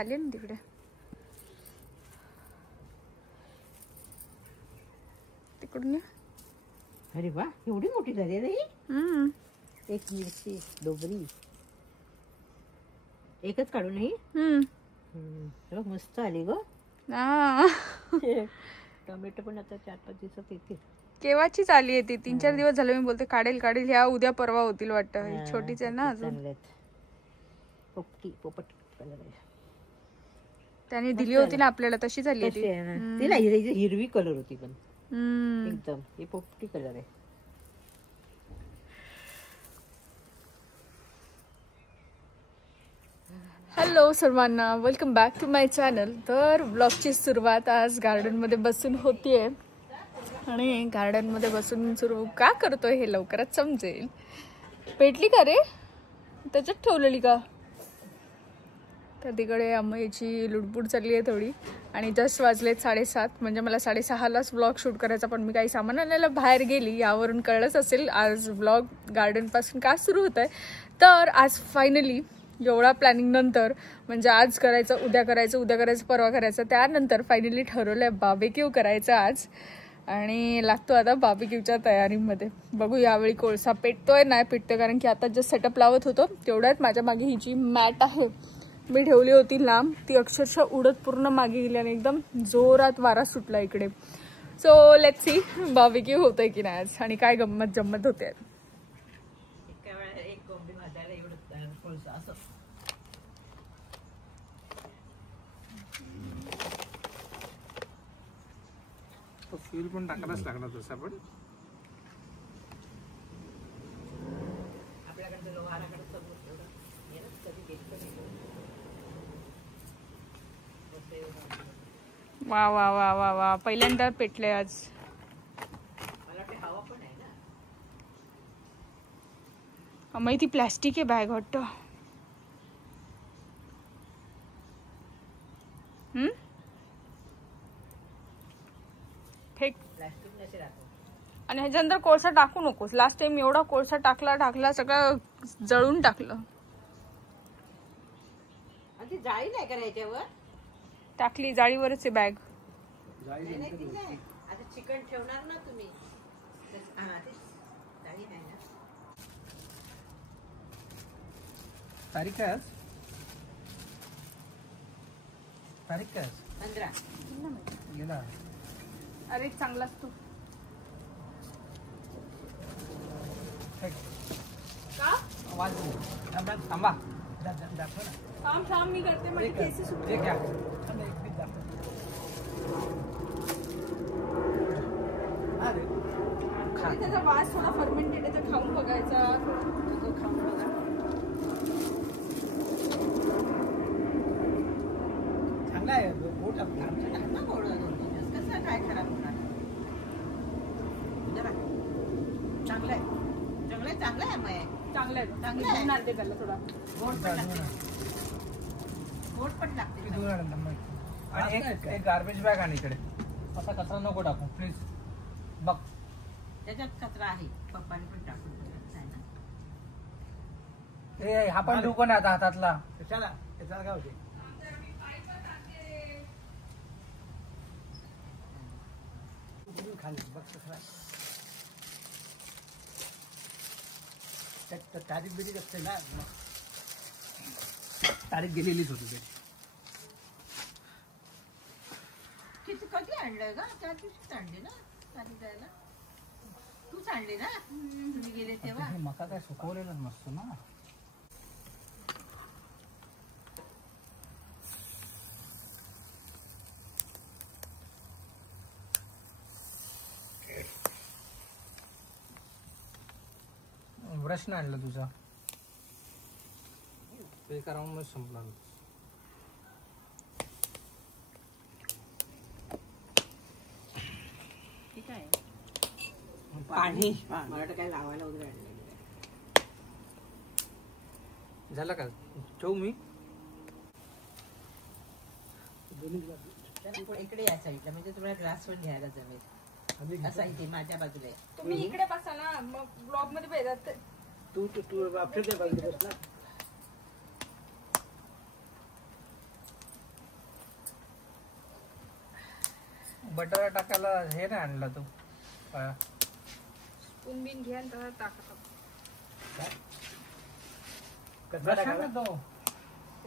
आली ना तिकडे. तिकडून अरे वा, एवढी मोठी झाली नाही. एक मिरची डोबरी एकच काढू नाही. मस्त आली ग. टोमॅटो पण आता 4-5 दिवसात येतील. केव्हाचीच आली आहे ती. 3-4 दिवस झाले मी बोलते काढेल काढेल. ह्या उद्या परवा होतील वाटतं. छोटीच आहे ना अजून. पोपट कलर आहे. त्याने दिली होती ना आपल्याला तशी झाली ती. तिला हिरवी कलर होती पण एकदम. हे पोपटी कलर आहे. हॅलो सर्वांना, welcome back to my channel. तर ब्लॉगची सुरुवात आज गार्डनमध्ये बसून होतीये आणि गार्डनमध्ये बसून सुरू का करतोय हे लवकरच समजेल. पेटली का रे? त्याच्यात ठेवलेली का? तर तिकडे अम्माईची लुडबुड चालली आहे थोडी. आणि जस्ट वाजलेत 7:30. म्हणजे मला 6:30लाच ब्लॉग शूट करायचा, पण मी काही सामान आणायला बाहेर गेली. यावरून कळलंच असेल आज ब्लॉग गार्डनपासून का सुरू होत आहे. तर आज फायनली एवढा प्लॅनिंग नंतर, म्हणजे आज करायचं, उद्या करायचं, परवा करायचं, त्यानंतर फायनली ठरवलं आहे बार्बेक्यू करायचं आज. आणि लागतो आता बार्बेक्यूच्या तयारीमध्ये. बघू यावेळी कोळसा पेटतोय नाही पेटतोय, कारण की आता जस्ट सेटअप लावत होतो तेवढ्यात माझ्या मागे ही जी मॅट आहे मी ठेवली होती लांब, ती अक्षरशः उडत पूर्ण मागे गेली आणि एकदम जोरात वारा सुटला इकडे. सो लेट्स सी बार्बेक्यू होतोय की नाही आज आणि काय गंमत जम्मत होते. फ्यूल पण टाकायलाच लागणार तसं पण. वा वा वा वा वा, पहिल्यांदा पेटले आज. अम्मा ती प्लास्टिक आहे बॅग वाटतं. फेक. आणि ह्याच्यानंतर कोळसा टाकू नकोस. लास्ट टाइम एवढा कोळसा टाकला सगळं जळून टाकलं. जाळी नाही का याच्यावर टाकली? जाळीवरच आहे बॅग. आता चिकन ठेवणार ना तुम्ही. तारीख काय आज? तारीख काय आज? 15 गेला. अरे चांगलाच तू का आवाज थांबा. दाखव ना. थांब मी करते. माझे केस सुटले. क्या एक मिनिट दाखव. त्याचा वास थोडा फर्मेंटेड आहे, तर खाऊन बघायचा. खाऊन बघा. चांगला आहे. गोड कसं काय खराब होणार? चांगलं आहे. चांगलं आहे मग. चांगलं आहे त्याला थोडा गोड पण लागते. आणि एक गार्बेज बॅग आणि इकडे असा कचरा नको टाकू प्लीज. बघ त्याच्यात कचरा आहे. पप्पाने पण टाकून हे हा पण डुको ना आता हातातला. कशाला त्याला काय होते? खाली बघ कचरा. तारीख बिरीख असते ना. तारीख गेलेलीच होती. किती कधी आणलंय का? त्या दिवशीच आणली ना तारीख द्यायला. तूच आणली ना तुम्ही गेले तेव्हा. मका काय सुकवलेलं नसतो ना. ब्रश नाही आणलं तुझा. ते करावून मग संपला. ठीक आहे. पाणी मला काय लावायला वगैरे आणलं झालं का? ठेवू मी. इकडे या साईडला, म्हणजे तुम्हाला ग्लास पण घ्यायला जमेल. असा इथे माझ्या बाजूला. तुम्ही इकडे बसा ना, मग ब्लॉग मध्ये भेटत. तू आपल्या बाजूला बसला. बटर टाकायला हे नाही आणला तू स्पून बिन घ्या आणि त्याला टाका. कचरा ब्रश टाकायला तो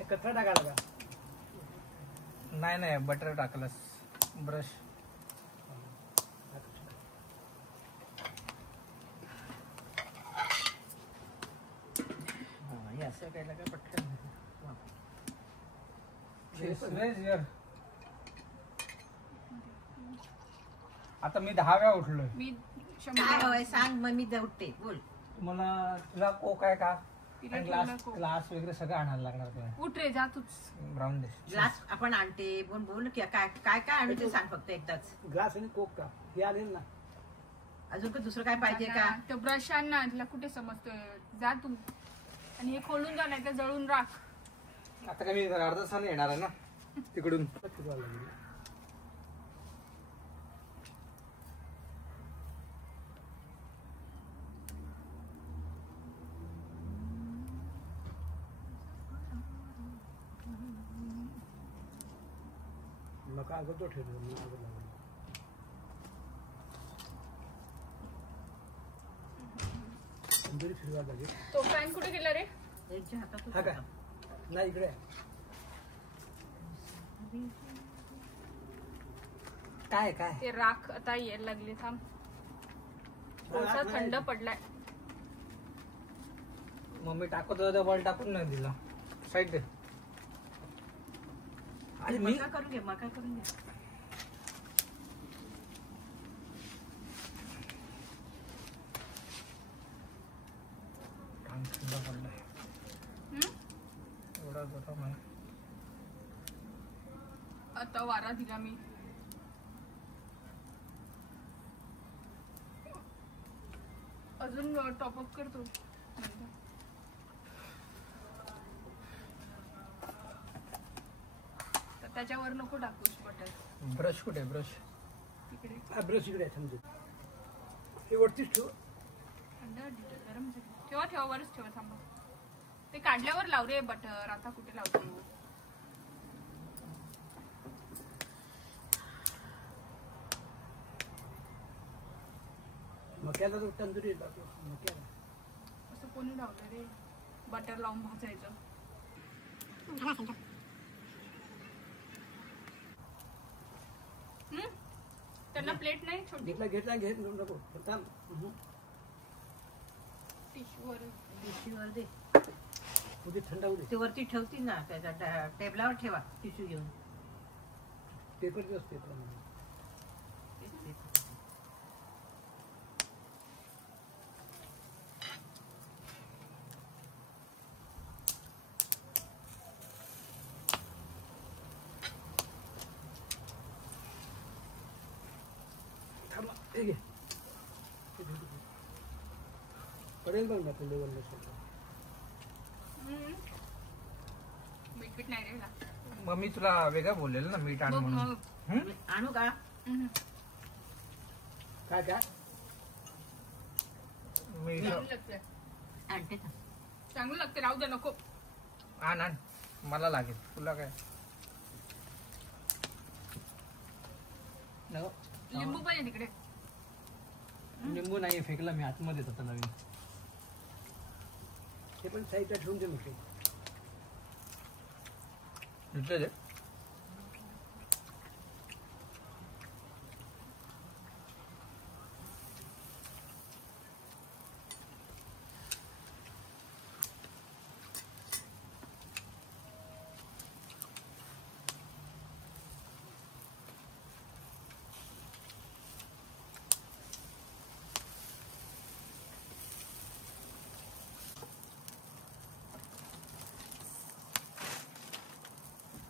कचरा टाकायला का? नाही बटर टाकलंस ब्रश. हे असं काय पटकन आता मी 10 वेळा उठलोय. मी काय 100 हवंय सांग मग मी उठते बोल. तुम्हाला तुला कोक आहे का? तिला ग्लास ठेवला कोक. ग्लास वगैरे सगळं आणायला लागणार तुला. उठ रे जा तूच. ब्राऊन दे. ग्लास आपण आणते बोल बोल की काय काय काय आणू ते सांग फक्त एकदाच. ग्लास आणि कोक का हे आणेल ना. अजून का दुसरं काय पाहिजे का? तो ब्रश आण ना तुला कुठे समजतोय जा तू. आणि हे खोलून जा नाही तर जळून राख. आता काय मी अर्धा तासाने येणार आहे ना तिकडून. फिरवायला लागेल. नका अगं तो ठेवलं मी अगं लागलं. तंदुरी फिरवायला लागेल. तो फॅन कुठे गेला रे? त्यांच्या हातात हा का? नाही इकडे आहे. काय काय ते राख आता यायला लागले. थांब कोळसा थंड पडलाय. मम्मी टाकत होता बॉल टाकून नाही दिला. साईड दे. आणि मका करून घे मका करून घे. थंड पडलाय. एवढा गरम आहे. आता वारा दिला मी. अजून टॉपअप करतो. तर त्याच्यावर नको टाकूस बटर. ब्रश कुठे ब्रश? तिकडे हा ब्रश इकडे आहे समजा. हे वरतीच ठेव. थंड गरम झालं. ठेवा ठेवा वरच ठेवा. थांबा ते काढल्यावर लाव रे बटर. आता कुठे लावतो? मक्याला तो तंदुरी येतात मक्याला. असं कोणी लावलं रे? बटर लावून भाजायचं. त्यांना प्लेट नाही छोटी घेतला घेत नको थांब. टिश्यूवर. टिश्यूवर दे. उद्या थंड होऊ दे. ते वरती ठेवती ना त्याच्या टेबलावर ठेवा टिश्यू घेऊन. पेपर दिवस पेपर. हे घे. पडेल बघ ना आपल्या लेवलला सगळं. मीठ नाही रे ह्याला. मम्मी तुला वेगळं बोललेलं ना मीठ आण बघ म्हणून. मग. आणू का? काय काय मीठ चांगलं लागतंय. आणते का? चांगलं लागते. राहू दे नको. आण आण मला लागेल. तुला काय लिंबू पाहिजे तिकडे. लिंबू नाही फेकला मी आतमध्ये होता नवीन. हे पण साईडला ठेवून दे म्हटलं. इथलं दे.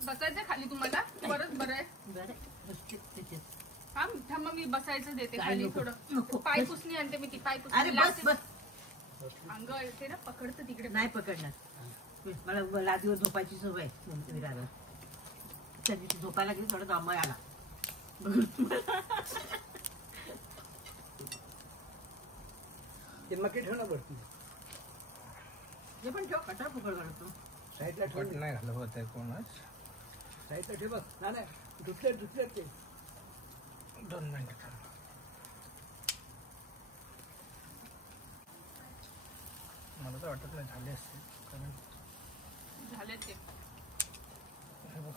बसायचं खाली तुम्हाला बरंच बरं आहे. बरं बसते तिथे. हा थांबा मी बसायचं देते काय खाली नको, थोडं. नको. पाय पुसणी आणते मी. ती पाय अरे पुसणी बस बस. अंग येते ना पकडतं तिकडे. नाही पकडणार. मला लादीवर झोपायची सवय विराला. त्या दिवशी झोपायला गेली थोडं दम आला. ते मके ठेव ना वरती. जे पण ठेव कटर पकड करतो. साईडला कट ठेव. नाही घालत होत कोणच. साईडला ठेव बघ. नाही धुतले ते 2 मिनिटं थांब. मला तर वाटत नाही झाले असते, कारण झाले ते. हे बघ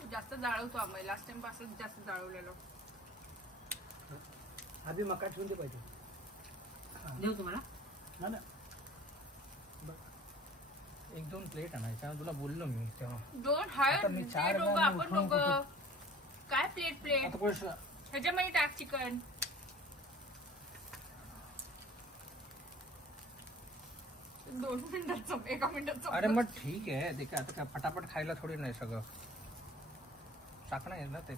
तू जास्त जाळवतो आम्हाला. लास्ट टाइम पासून जास्त जाळवलेलो. आधी मका ठेवून दे पाहिजे. देऊ तुम्हाला? ना ना 1-2 प्लेट आणायच्या. तुला बोललो मी तेव्हा. 2 हाय आता मी 4 दोघं वेळा आपण उठून दोघं. काय प्लेट आता कोळसा ह्याच्यामध्ये टाक चिकन. दोन मिनिटात 1 मिनिटात. अरे मग ठीक आहे ते काय आता काय फटाफट खायला थोडी नाही सगळं. टाकणं आहे ना ते,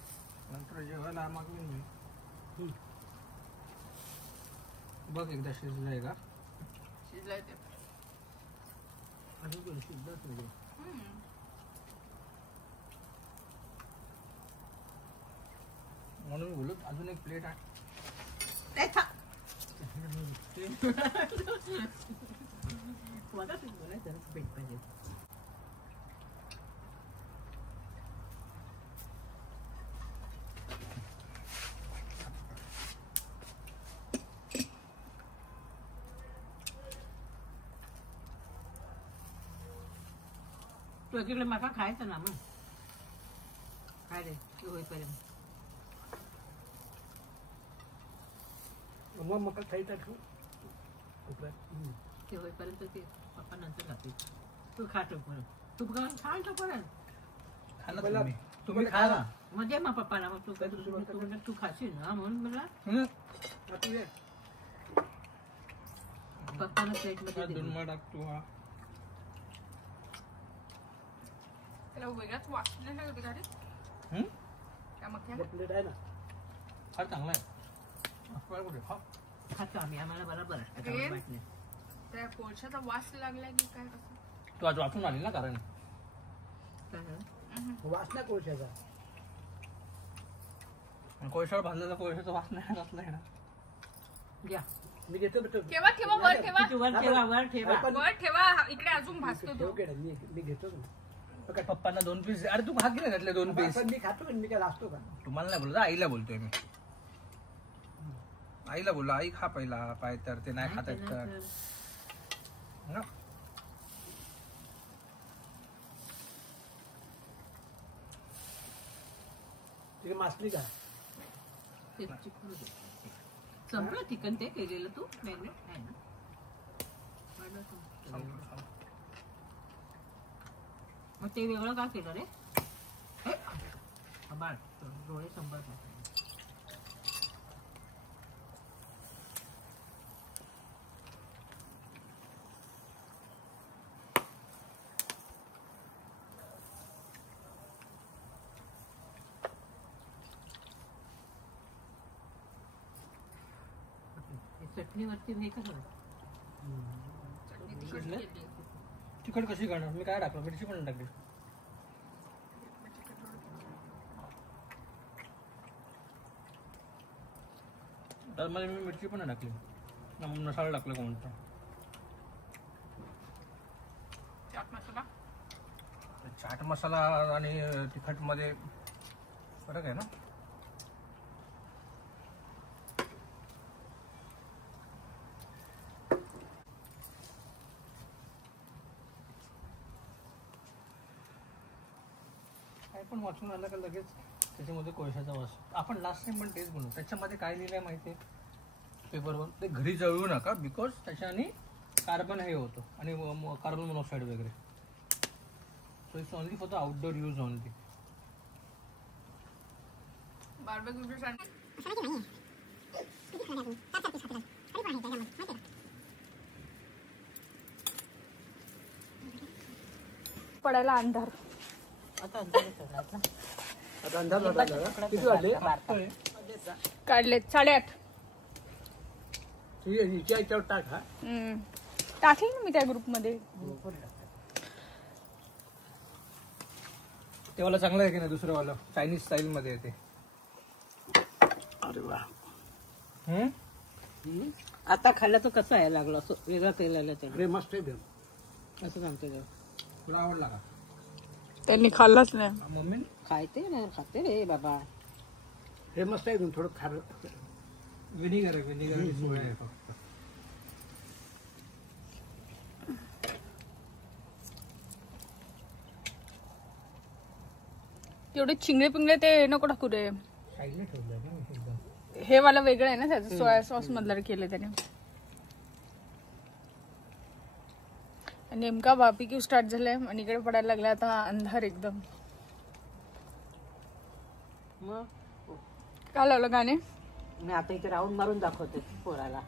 नंतर जेवायला मागवीन मी. बघ एकदा शिजलंय का? शिजलाय ते. अजून कोण शिजलंच नाही. म्हणून बोललो अजून एक प्लेट आहे. मला तू बोलायचं पेट पाहिजे. तू एकीकडे मका खायचा ना मग. काय रे तू होईपर्यंत. मग मका खायचा ठेवू. ते होईपर्यंत ते पप्पा नंतर खाते. तू खा तोपर्यंत. तू खा तोपर्यंत. खा ना मला- तुम्ही खा ना. मग दे मग पप्पाला. मग तू खाशील ना म्हणून मला आता ये. पप्पाला प्लेट मध्ये दे. दुन्मा टाकतो हा. त्याला वेगळाच वास नाही लागत का रे? त्या मक्याला? प्लेट आहे ना. फार चांगला आहे. आपल्याला कुठे खा. खातो आम्ही. आम्हाला बरोबर असतं. ते- आम्हाला माहित नाही. त्या कोळशाचा वास लागलाय की काय कसं? तू आज वाचून आली ना कारण काय झालं? वास नाही कोळशाचा. कोळशावर भाजलेला कोळशाचा वास नाही घातलाय ना. घ्या. मी घेतो बेटा. ठेवा ठेवा वर ठेवा. तू वर ठेवा वर ठेवा. वर ठेवा. इकडे अजून भासतो ठेव तो. केडा. मी घेतो ना. पप्पांना 2 पीस. अरे तू भाग घे घातले 2 पीस. पण मी खातो. मी काय लाजतो का? तुम्हाला नाही बोलतो, आईला बोलतोय मी. आईला बोललो आई खा पहिला पाय तर ते नाही खात आहेत तर ना. तिथे मासली का? ते चिकन दे. संपलं चिकन ते केलेलं तू मॅग्नेट आहे ना. मग ते वेगळं का केलं रे? बाळ डोळे संपत नाही. चटणीवरती हे कसं तिखट कशी करणार? मी काय टाकलं? मिरची पण टाकली. त्यामध्ये मी मिरची पण टाकली. मसाला टाकला कोणता? चाट मसाला. चाट मसाला आणि तिखट मध्ये फरक आहे ना. काय पण वाचून आलं का लगेच त्याच्यामध्ये कोळशाचा वास. आपण लास्ट टाइम पण तेच बनवू. त्याच्यामध्ये काय लिहिलंय माहिती आहे पेपरवर? ते घरी जळवू नका बिकॉज त्याच्याने कार्बन हे होतं आणि कार्बन मोनॉक्साईड वगैरे. So it's only for the outdoor use only. Barbecue साठी पडायला अंधार. आता अंदाज ना. आता अंदाज वाटायला. किती वाजले? काढले 8:30. ठीक आहे. हिच्या याच्यावर टाक हा. टाकले ना मी त्या ग्रुप मध्ये. ते वाला चांगलं आहे की नाही? दुसरं वाला चायनीज स्टाईल मध्ये येते. अरे वा. आता खाल्लं तर कसं आहे लागलं असं वेगळं केलेलं त्याने हे मस्त आहे एकदम. असं सांगतो तेव्हा. तुला आवडला का त्यांनी खाल्लाच नाही. मम्मी खायते ना खाते रे बाबा. हे मस्त आहे एकदम थोडं खार. विनिगर सोय आहे फक्त. एवढे चिंगळे पिंगळे ते नको टाकू रे. साईडला ठेवलं ना एकदम. हे वाला वेगळं आहे ना त्याचं सोया सॉस मधलं केलं त्याने. नेमका बार्बेक्यू स्टार्ट झालाय आणि इकडे पडायला लागला आता अंधार एकदम. मग काय लावलं गाणे? मी आता इथे राऊंड मारून दाखवते पोराला.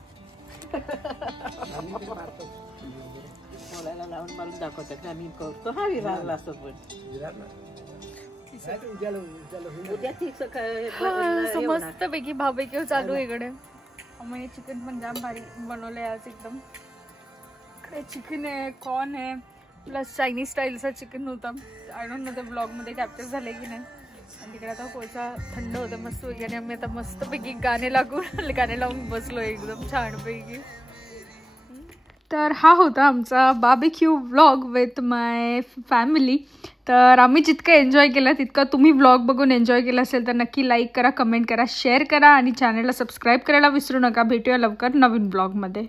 पोराला राऊंड मारून दाखवते. आम्ही करतो हा विभागला असं पण उद्या ती सकाळी मस्त पैकी बार्बेक्यू चालू आहे इकडे. आम्ही चिकन पण जाम भारी बनवलंय आज एकदम. इकडे चिकन आहे, कॉर्न आहे, प्लस चायनीज स्टाईलचा चिकन होता. आय डोंट नो ते ब्लॉग मध्ये कॅप्चर झालंय की नाही. आणि तिकडे आता कोळसा थंड होता मस्त वगैरे. आम्ही आता मस्तपैकी गाणे लावून बसलो एकदम छानपैकी. तर हा होता आमचा barbecue vlog with my family. तर आम्ही जितकं एन्जॉय केलं तितकं तुम्ही व्लॉग बघून एन्जॉय केलं असेल तर नक्की लाईक करा, कमेंट करा, शेअर करा आणि चॅनलला सबस्क्राईब करायला विसरू नका. भेटूया लवकर नवीन व्लॉगमध्ये.